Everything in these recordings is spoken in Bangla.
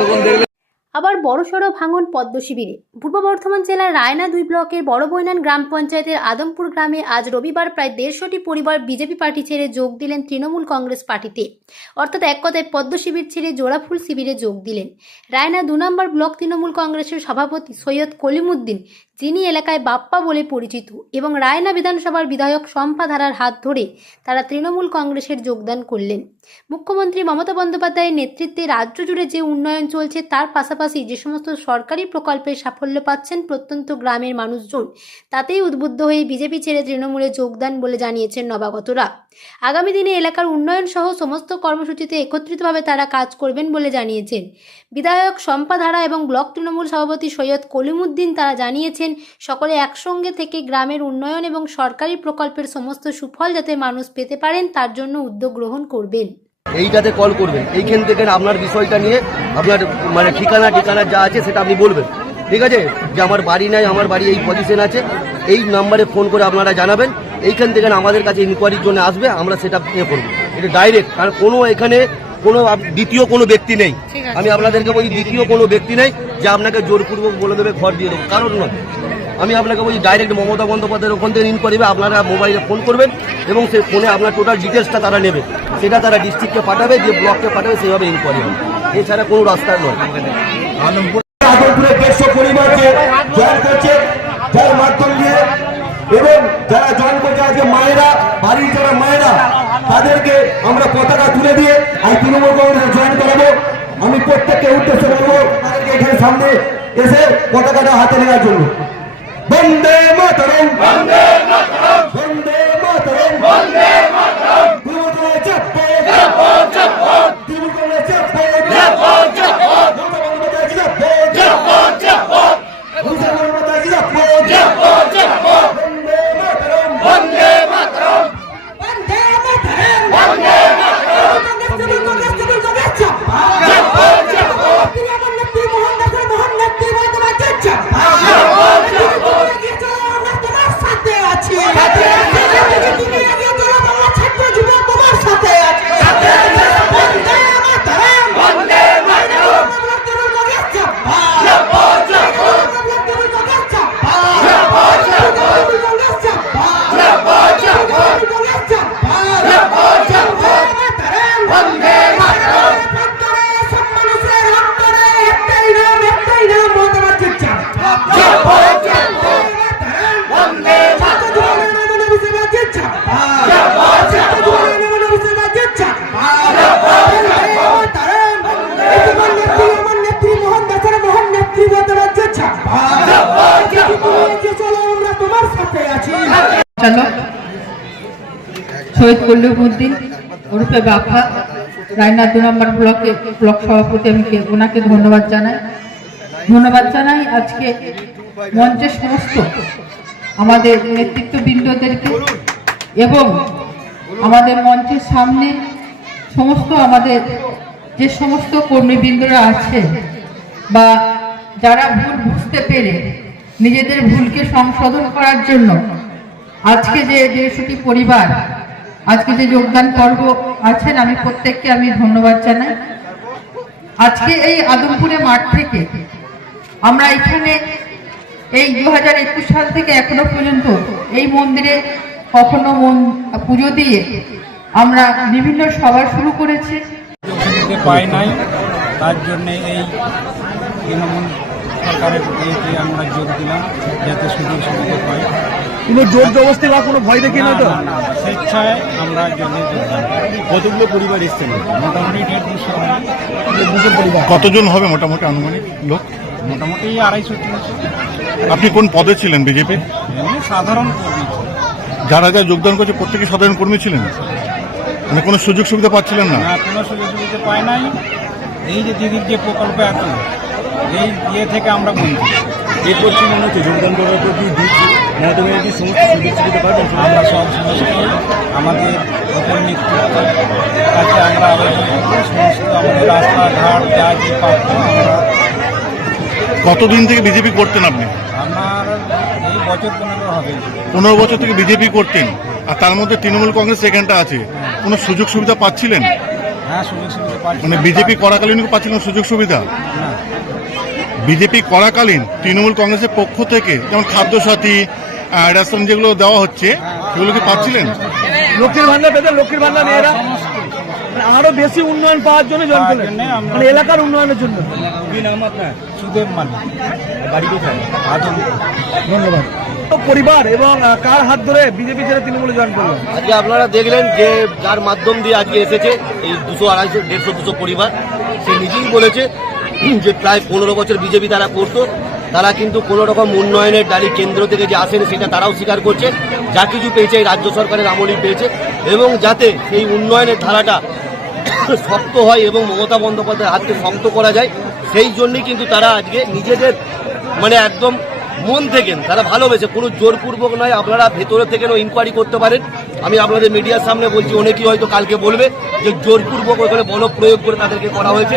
তখন দেখবে। আবার বড়সড় ভাঙন পদ্ম শিবিরে। পূর্ব বর্ধমান জেলার রায়না 2 ব্লকের বড় বৈনান গ্রাম পঞ্চায়েতের আদমপুর গ্রামে আজ রবিবার প্রায় 150টি পরিবার বিজেপি পার্টি ছেড়ে যোগ দিলেন তৃণমূল কংগ্রেস পার্টিতে। অর্থাৎ এক কথায় পদ্ম শিবির ছেড়ে জোড়াফুল শিবিরে যোগ দিলেন। রায়না 2 নম্বর ব্লক তৃণমূল কংগ্রেসের সভাপতি সৈয়দ কলিমুদ্দিন, যিনি এলাকায় বাপ্পা বলে পরিচিত, এবং রায়না বিধানসভার বিধায়ক শম্পা ধারার হাত ধরে তারা তৃণমূল কংগ্রেসের যোগদান করলেন। মুখ্যমন্ত্রী মমতা বন্দ্যোপাধ্যায়ের নেতৃত্বে রাজ্য জুড়ে যে উন্নয়ন চলছে তার পাশাপাশি যে সমস্ত সরকারি প্রকল্পে সাফল্য পাচ্ছেন প্রত্যন্ত গ্রামের মানুষজন, তাতেই উদ্বুদ্ধ হয়ে বিজেপি ছেড়ে তৃণমূলে যোগদান বলে জানিয়েছেন নবাগতরা। আগামী দিনে এলাকার উন্নয়ন সহ সমস্ত কর্মসূচিতে একত্রিতভাবে তারা কাজ করবেন বলে জানিয়েছেন বিধায়ক শম্পা ধারা এবং ব্লক তৃণমূল সভাপতি সৈয়দ কলিমুদ্দিন। তারা জানিয়েছেন সকলে একসঙ্গে থেকে গ্রামের উন্নয়ন এবং সরকারি প্রকল্পের সমস্ত সুফল যাতে মানুষ পেতে পারেন তার জন্য উদ্যোগ গ্রহণ করবেন। এইটাতে কল করবেন, এইখান থেকে আপনার বিষয়টা নিয়ে আপনার মানে ঠিকানা যা আছে সেটা আপনি বলবেন, ঠিক আছে, যে আমার বাড়ি নাই, আমার বাড়ি এই পজিশন আছে, এই নাম্বারে ফোন করে আপনারা জানাবেন। এইখান থেকে আমাদের কাছে ইনকোয়ারির জন্য আসবে, আমরা সেটা করবো। এটা ডাইরেক্ট, কারণ কোনো এখানে কোনো দ্বিতীয় কোনো ব্যক্তি নেই। আমি আপনাদেরকে বলি দ্বিতীয় কোনো ব্যক্তি নেই যে আপনাকে জোরপূর্বক বলে দেবে ঘর দিয়ে দেবো, কারণ নয়। আমি আপনাকে বলি ডাইরেক্ট মমতা বন্দ্যোপাধ্যায়ের ওখান থেকে ইনকোয়ারি হবে, আপনারা মোবাইলে ফোন করবেন এবং সেই ফোনে আপনার টোটাল ডিটেলসটা তারা নেবে, সেটা তারা ডিস্ট্রিক্টকে পাঠাবে, যে ব্লককে পাঠাবে, সেইভাবে ইনকোয়ারি হবে। এছাড়া কোনো রাস্তা নয়। আদমপুরে 150 পরিবারকে জয়েন করছে, যার মাধ্যম দিয়ে, এবং যারা জয়েন করছে আজকে মায়েরা, বাড়ির যারা মায়েরা, তাদেরকে আমরা পতাকা তুলে দিয়ে আজ তৃণমূল কংগ্রেসে জয়েন করাবো। আমি প্রত্যেককে উদ্দেশ্য করবো তাদেরকে এখানে সামনে এসে পতাকাটা হাতে নেওয়ার জন্য। বন্দে মাতরম, বন্দে মাতরম, বন্দে মাতরম, বন্দে মাতরম। তৃণমূল চাপো চাপো চাপো, তৃণমূল চাপো চাপো চাপো, চাপো চাপো, চাপো চাপো চাপো, বন্দে মাতরম, বন্দে মাতরম, বন্দে মাতরম, বন্দে মাতরম। চাপো চাপো, তৃণমূল নেত্রী মোহন দাসের মোহন নেত্রী বর্তমান চাপো চাপো, তোমার সাথে আছি, তুমি আগে চলো বাংলা ছাত্র যুব তোমার সাথে আছি, বন্দে মাতরম, বন্দে মাতরম। চাপো চাপো, চাপো চাপো, চাপো চাপো, চাপো চাপো, বন্দে মাতরম। মানুষের অন্তরে একটাই নাম, একটাই নাম, বন্দে চাপো চাপো, বন্দে মাতরম, চাপো চাপো, আমার নেত্রী মোহন দাসের মোহন নেত্রী বর্তমান চলো আমরা তোমার সাথে আছি। চলো সৈয়দ কলিমুদ্দিন ওরফে বাপ্পা, রায়না 2 নম্বর ব্লক সভাপতি, আমি ওনাকে ধন্যবাদ জানাই। আজকে মঞ্চের সমস্ত আমাদের নেতৃত্ববৃন্দদেরকে এবং আমাদের মঞ্চের সামনে সমস্ত আমাদের যে সমস্ত কর্মীবৃন্দরা আছে বা যারা ভুল বুঝতে পেরে নিজেদের ভুলকে সংশোধন করার জন্য আজকে যে 150টি পরিবার আজকে যে যোগদান পর্ব আছেন, আমি প্রত্যেককে আমি ধন্যবাদ জানাই। আজকে এই আদমপুরে মাঠ থেকে আমরা এখানে এই 2021 সাল থেকে এখনো পর্যন্ত এই মন্দিরে কখনো পুজো দিয়ে আমরা বিভিন্ন সভা শুরু করেছি। পাই নাই, তার জন্য এই তৃণমূল সরকারের ইয়েতে আমরা যোগ দিলাম, যাতে সুযোগ সুবিধা পাই। কোনো জোর জবরদস্তি বা কোনো ভয় দেখি না তো? স্বেচ্ছায় আমরা যোগে যোগদান। কতগুলো পরিবার এসছেন? মোটামুটি 150 পরিবার। কতজন হবে মোটামুটি আনুমানিক লোক? মোটামুটি 250-300। আপনি কোন পদে ছিলেন বিজেপি? সাধারণ কর্মী। যারা যোগদান করছে প্রত্যেকে সাধারণ কর্মী ছিলেন, মানে কোনো সুযোগ সুবিধা পাচ্ছিলেন না? কোনো সুযোগ সুবিধা পাই নাই। এই যে দিদির যে প্রকল্প আছে, এই ইয়ে থেকে আমরা বলছি এরপর কি মনে হচ্ছে যোগদান করার পর কি দিচ্ছি না, তুমি কি সমস্ত সুযোগ সুবিধা পাবেন? আমরা সব সমস্ত আমাদের ওপর নেতৃত্বের কাছে আমরা আবেদন করব, সমস্ত আমাদের রাস্তাঘাট যা যে প্রাপ্য আমরা। কতদিন থেকে বিজেপি করতেন আপনি? আমার এই বছর 15 হবে। 15 বছর থেকে বিজেপি করতেন, আর তার মধ্যে তৃণমূল কংগ্রেস এখানটা আছে, কোনো সুযোগ সুবিধা পাচ্ছিলেন? হ্যাঁ, সুযোগ সুবিধা পাচ্ছি। মানে বিজেপি করাকালীন কি পাচ্ছিলেন সুযোগ সুবিধা? না, বিজেপি করাকালীন তৃণমূল কংগ্রেসের পক্ষ থেকে যেমন খাদ্যসাথী রেশন যেগুলো দেওয়া হচ্ছে সেগুলো কি পাচ্ছিলেন? লক্ষ্মীর ভান্ডার পেতে লক্ষ্মীর ভান্ডার মেয়েরা আরো বেশি উন্নয়ন পাওয়ার জন্য জয়েন করলেন, মানে এলাকার উন্নয়নের জন্য। কি নাম আপনার? সুদেব মানে বাড়ি কোথায়? ধন্যবাদ। পরিবার এবং কার হাত ধরে বিজেপি ছেড়ে তৃণমূলে জয়েন করলেন? আজকে আপনারা দেখলেন যে যার মাধ্যম দিয়ে আজকে এসেছে এই 200, 250, 150, 200 পরিবার, সে নিজেই বলেছে যে প্রায় 15 বছর বিজেপি তারা করতো, তারা কিন্তু কোনো রকম উন্নয়নের ডালি কেন্দ্র থেকে যে আসেন সেটা তারাও স্বীকার করছে। যা কিছু পেয়েছে এই রাজ্য সরকারের আমলেই পেয়েছে, এবং যাতে সেই উন্নয়নের ধারাটা শক্ত হয় এবং মমতা বন্দ্যোপাধ্যায়ের হাতকে শক্ত করা যায়, সেই জন্যই কিন্তু তারা আজকে নিজেদের মানে একদম মন থেকে তারা ভালোবেসে, কোনো জোরপূর্বক নয়। আপনারা ভেতরে থেকেও ইনকোয়ারি করতে পারেন। আমি আপনাদের মিডিয়ার সামনে বলছি, অনেকেই হয়তো কালকে বলবে যে জোরপূর্বক ওখানে বল প্রয়োগ করে তাদেরকে করা হয়েছে।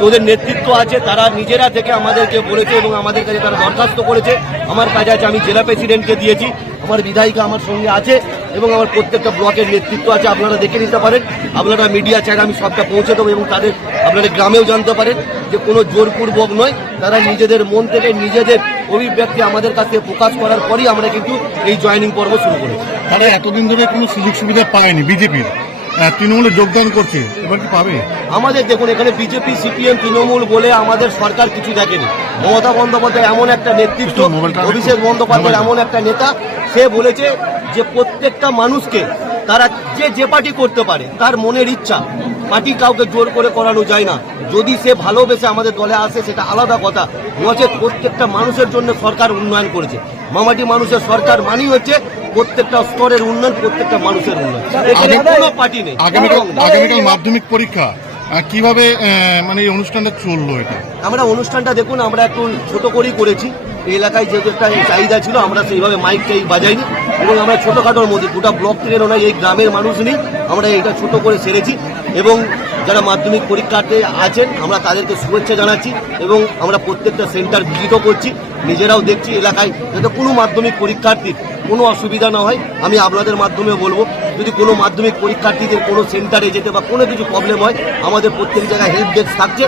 তোদের নেতৃত্ব আছে, তারা নিজেরা থেকে আমাদেরকে বলেছে এবং আমাদের কাছে তারা দরখাস্ত করেছে। আমার কাছে আছে, আমি জেলা প্রেসিডেন্টকে দিয়েছি, আমার বিধায়িকা আমার সঙ্গে আছে এবং আমার প্রত্যেকটা ব্লকের নেতৃত্ব আছে। আপনারা দেখে নিতে পারেন, আপনারা মিডিয়া চাইলে আমি সবটা পৌঁছে দেবো এবং তাদের আপনাদের গ্রামেও জানতে পারেন যে কোনো জোরপূর্বক নয়, তারা নিজেদের মন থেকে নিজেদের অভিব্যক্তি আমাদের কাছে প্রকাশ করার পরই আমরা কিন্তু এই জয়েনিং পর্ব শুরু করেছি। তারা এতদিন ধরে কোনো সুযোগ সুবিধা পায়নি, বিজেপির তৃণমূলে যোগদান করছে, এবার কি পাবে? আমাদের দেখুন, এখানে বিজেপি, সিপিএম, তৃণমূল বলে আমাদের সরকার কিছু দেখেনি। মমতা বন্দ্যোপাধ্যায় এমন একটা নেতৃত্ব, অভিষেক বন্দ্যোপাধ্যায় এমন একটা নেতা, সে বলেছে যে প্রত্যেকটা মানুষকে তারা যে পার্টি করতে পারে, তার মনের ইচ্ছা, পার্টি কাউকে জোর করে করানো যায় না। যদি সে ভালোবেসে আমাদের দলে আসে সেটা আলাদা কথা, নচেত প্রত্যেকটা মানুষের জন্য সরকার উন্নয়ন করেছে। মামাটি মানুষের সরকার মানেই হচ্ছে প্রত্যেকটা স্তরের উন্নয়ন, প্রত্যেকটা মানুষের উন্নয়ন। এখানে কোনো পার্টি নেই। আগামীকাল মাধ্যমিক পরীক্ষা, কিভাবে মানে এই অনুষ্ঠানটা চললো? এটা আমরা অনুষ্ঠানটা দেখুন, আমরা একটু ছোট করেই করেছি। এই এলাকায় যেহেতু একটা চাহিদা ছিল, আমরা সেইভাবে মাইকটাই বাজাইনি এবং আমরা ছোটখাটোর মধ্যে, গোটা ব্লক থেকে নয়, এই গ্রামের মানুষ নেই, আমরা এটা ছোট করে সেরেছি। এবং যারা মাধ্যমিক পরীক্ষার্থী আছেন, আমরা তাদেরকে শুভেচ্ছা জানাচ্ছি এবং আমরা প্রত্যেকটা সেন্টার ভিজিটও করছি, নিজেরাও দেখছি এলাকায় যাতে কোনো মাধ্যমিক পরীক্ষার্থীর কোনো অসুবিধা না হয়। আমি আপনাদের মাধ্যমে বলবো, যদি কোনো মাধ্যমিক পরীক্ষার্থীদের কোনো সেন্টারে যেতে বা কোনো কিছু প্রবলেম হয়, আমাদের প্রত্যেক জায়গায় হেল্প ডেস্ক থাকছে,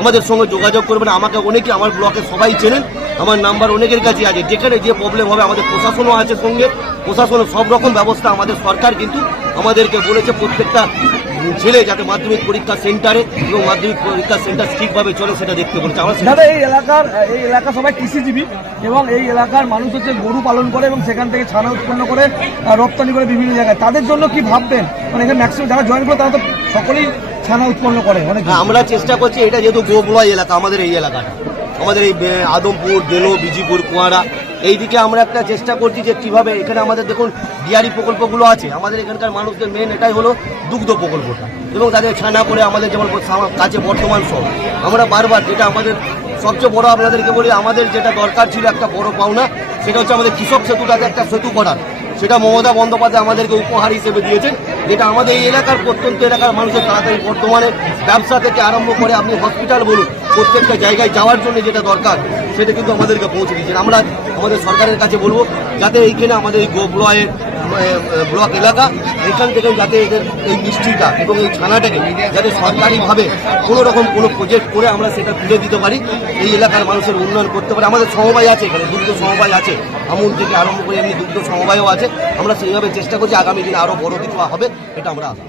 আমাদের সঙ্গে যোগাযোগ করবেন। আমাকে অনেকে, আমার ব্লকে সবাই চেনেন, আমার নাম্বার অনেকের কাছে আছে। যেখানে যে প্রবলেম হবে, আমাদের প্রশাসনও আছে সঙ্গে, প্রশাসনের সব রকম ব্যবস্থা আমাদের সরকার কিন্তু আমাদেরকে বলেছে প্রত্যেকটা ছেলে যাতে মাধ্যমিক পরীক্ষা সেন্টারে এবং মাধ্যমিক পরীক্ষা সেন্টার ঠিকভাবে চলে সেটা দেখতে বলেছে। দাদা, এই এলাকা সবাই কৃষিজীবী এবং এই এলাকার মানুষ হচ্ছে গরু পালন করে এবং সেখান থেকে ছানা উৎপন্ন করে রপ্তানি করে বিভিন্ন জায়গায়। তাদের জন্য কি ভাববেন? মানে এখানে ম্যাক্সিমাম যারা জয়েন করে তারা তো সকলেই ছানা উৎপন্ন করে অনেক। আমরা চেষ্টা করছি, এটা যেহেতু গোবলয় এলাকা, আমাদের এই এলাকাটা, আমাদের এই আদমপুর, দেলো, বিজিপুর, কুয়ারা, এইদিকে আমরা একটা চেষ্টা করছি যে কিভাবে এখানে আমাদের দেখুন ডিয়ারি প্রকল্পগুলো আছে। আমাদের এখানকার মানুষদের মেন এটাই হলো দুগ্ধ প্রকল্পটা এবং তাদের ছানা করে আমাদের যেমন কাছে বর্তমান সব আমরা বারবার, যেটা আমাদের সবচেয়ে বড় আপনাদেরকে বলি, আমাদের যেটা দরকার ছিল একটা বড় পাওনা, সেটা হচ্ছে আমাদের কৃষক সেতুটাতে একটা সেতু করার। সেটা মমতা বন্দ্যোপাধ্যায় আমাদেরকে উপহার হিসেবে দিয়েছেন, যেটা আমাদের এই এলাকার প্রত্যন্ত এলাকার মানুষের তাড়াতাড়ি বর্তমানে ব্যবসা থেকে আরম্ভ করে আপনি হসপিটাল বলুন, প্রত্যেকটা জায়গায় যাওয়ার জন্য যেটা দরকার সেটা কিন্তু আমাদেরকে পৌঁছে দিয়েছেন। আমরা আমাদের সরকারের কাছে বলবো যাতে এইখানে আমাদের এই গোবলয়ের ব্লক এলাকা, এখান থেকে যাতে এদের এই মিষ্টিটা এবং এই ছানাটাকে যাতে সরকারিভাবে কোনো রকম কোনো প্রজেক্ট করে আমরা সেটা তুলে দিতে পারি, এই এলাকার মানুষের উন্নয়ন করতে পারি। আমাদের সমবায় আছে, এখানে দুগ্ধ সমবায় আছে, আমুল থেকে আরম্ভ করে এমনি দুগ্ধ সমবায়ও আছে। আমরা সেইভাবে চেষ্টা করছি, আগামী দিনে আরও বড় কিছু হবে, এটা আমরা আশা